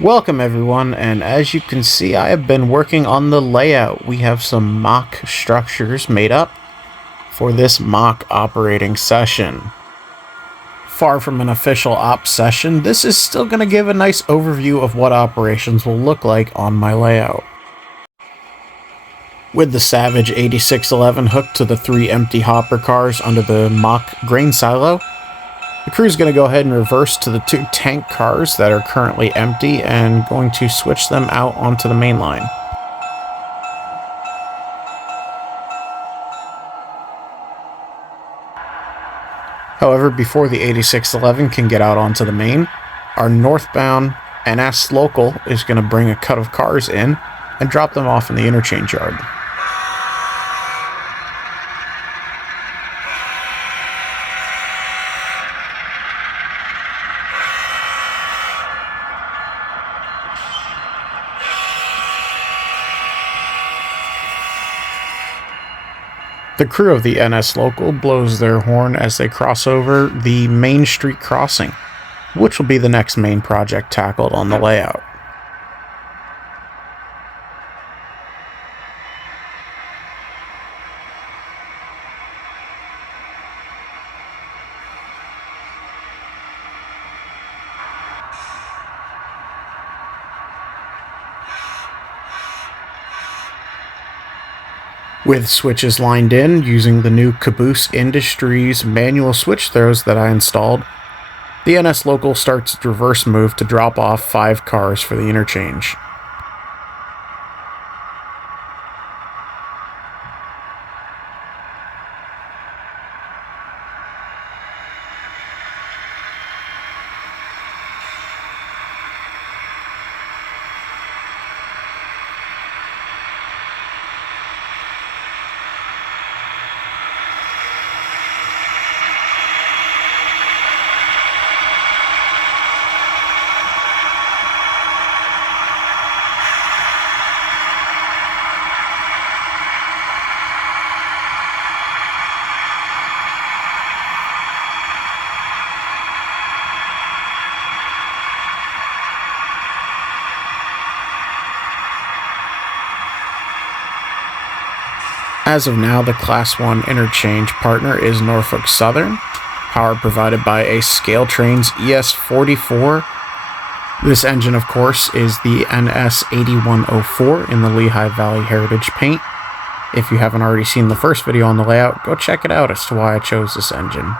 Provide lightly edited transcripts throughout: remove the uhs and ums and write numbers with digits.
Welcome everyone, and as you can see, I have been working on the layout. We have some mock structures made up for this mock operating session. Far from an official op session, this is still going to give a nice overview of what operations will look like on my layout. With the Savage 8611 hooked to the 3 empty hopper cars under the mock grain silo, the crew is going to go ahead and reverse to the 2 tank cars that are currently empty and going to switch them out onto the main line. However, before the 8611 can get out onto the main, our northbound NS local is going to bring a cut of cars in and drop them off in the interchange yard. The crew of the NS local blows their horn as they cross over the Main Street crossing, which will be the next main project tackled on the layout. With switches lined in using the new Caboose Industries manual switch throws that I installed, the NS local starts its reverse move to drop off 5 cars for the interchange. As of now, the Class 1 interchange partner is Norfolk Southern, power provided by a Scaletrains ES44. This engine, of course, is the NS8104 in the Lehigh Valley Heritage paint. If you haven't already seen the first video on the layout, go check it out as to why I chose this engine.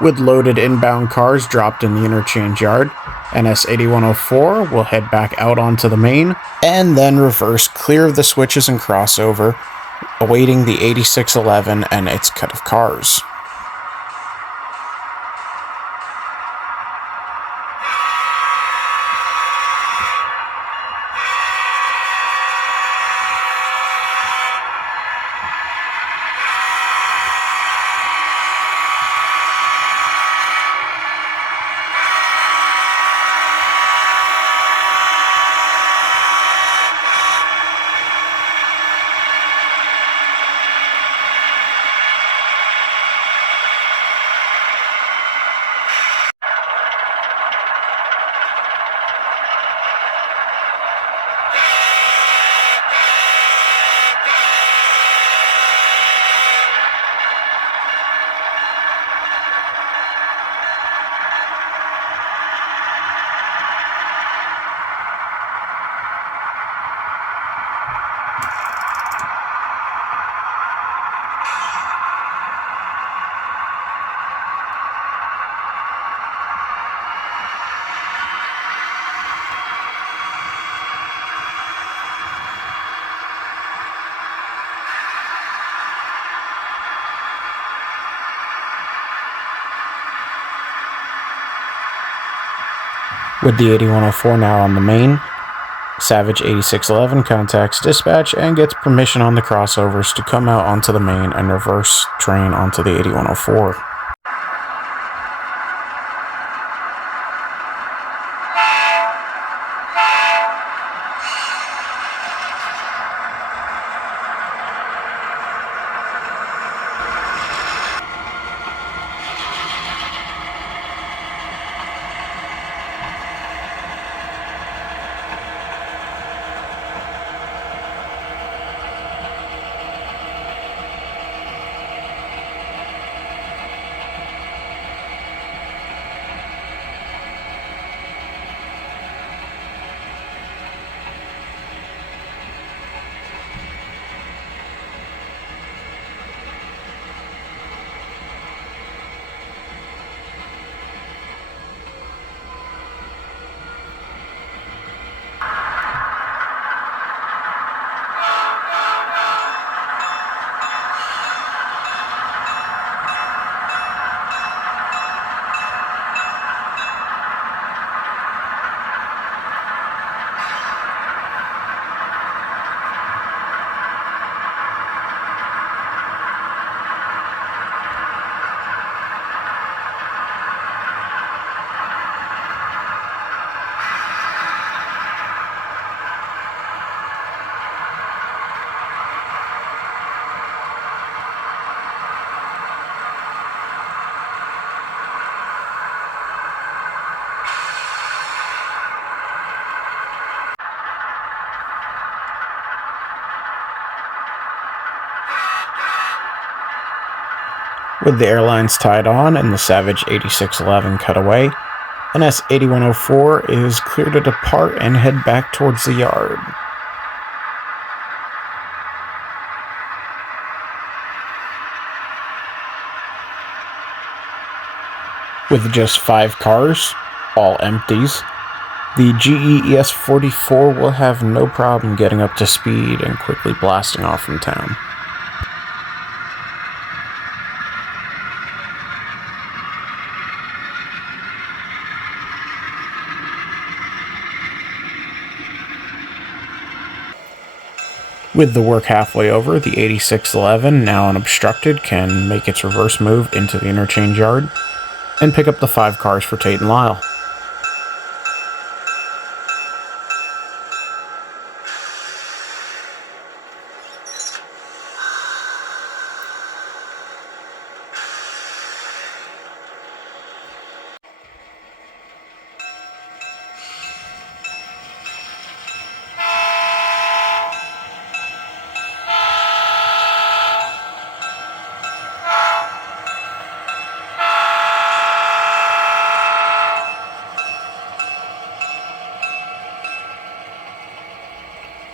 With loaded inbound cars dropped in the interchange yard, NS8104 will head back out onto the main, and then reverse clear of the switches and crossover, awaiting the 8611 and its cut of cars. With the 8104 now on the main, Savage 8611 contacts dispatch and gets permission on the crossovers to come out onto the main and reverse train onto the 8104. With the airlines tied on and the Savage 8611 cut away, NS 8104 is clear to depart and head back towards the yard. With just 5 cars, all empties, the GE ES44 will have no problem getting up to speed and quickly blasting off from town. With the work halfway over, the 8611, now unobstructed, can make its reverse move into the interchange yard and pick up the 5 cars for Tate and Lyle.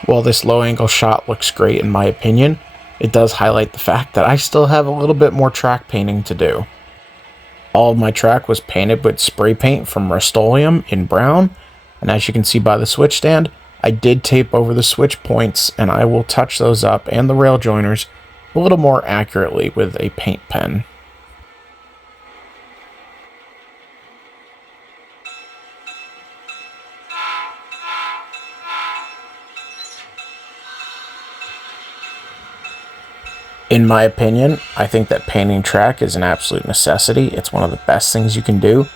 While this low-angle shot looks great in my opinion, it does highlight the fact that I still have a little bit more track painting to do. All of my track was painted with spray paint from Rust-Oleum in brown, and as you can see by the switch stand, I did tape over the switch points, and I will touch those up and the rail joiners a little more accurately with a paint pen. In my opinion, I think that painting track is an absolute necessity. It's one of the best things you can do.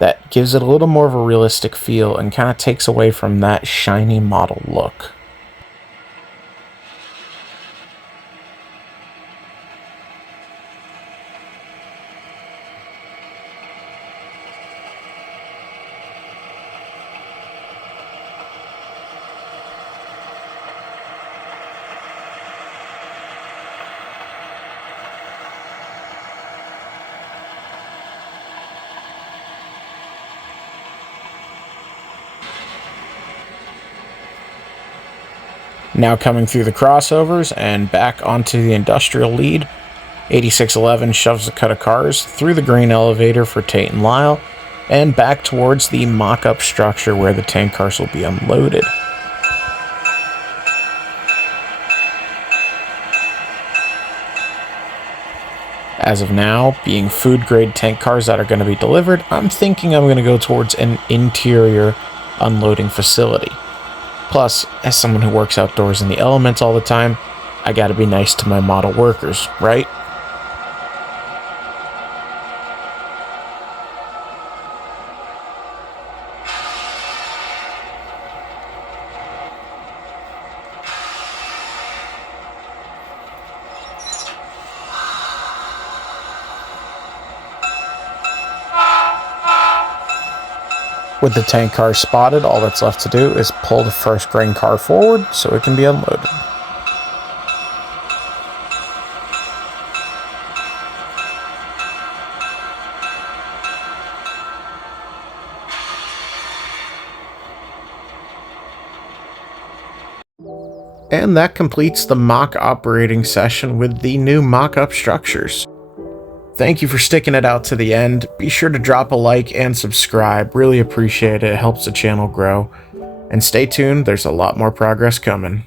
That gives it a little more of a realistic feel and kind of takes away from that shiny model look. Now coming through the crossovers and back onto the industrial lead, 8611 shoves a cut of cars through the grain elevator for Tate and Lyle, and back towards the mock-up structure where the tank cars will be unloaded. As of now, being food-grade tank cars that are going to be delivered, I'm thinking I'm going to go towards an interior unloading facility. Plus, as someone who works outdoors in the elements all the time, I gotta be nice to my model workers, right? With the tank car spotted, all that's left to do is pull the first grain car forward so it can be unloaded. And that completes the mock operating session with the new mock-up structures. Thank you for sticking it out to the end. Be sure to drop a like and subscribe. Really appreciate it. It helps the channel grow. And stay tuned, there's a lot more progress coming.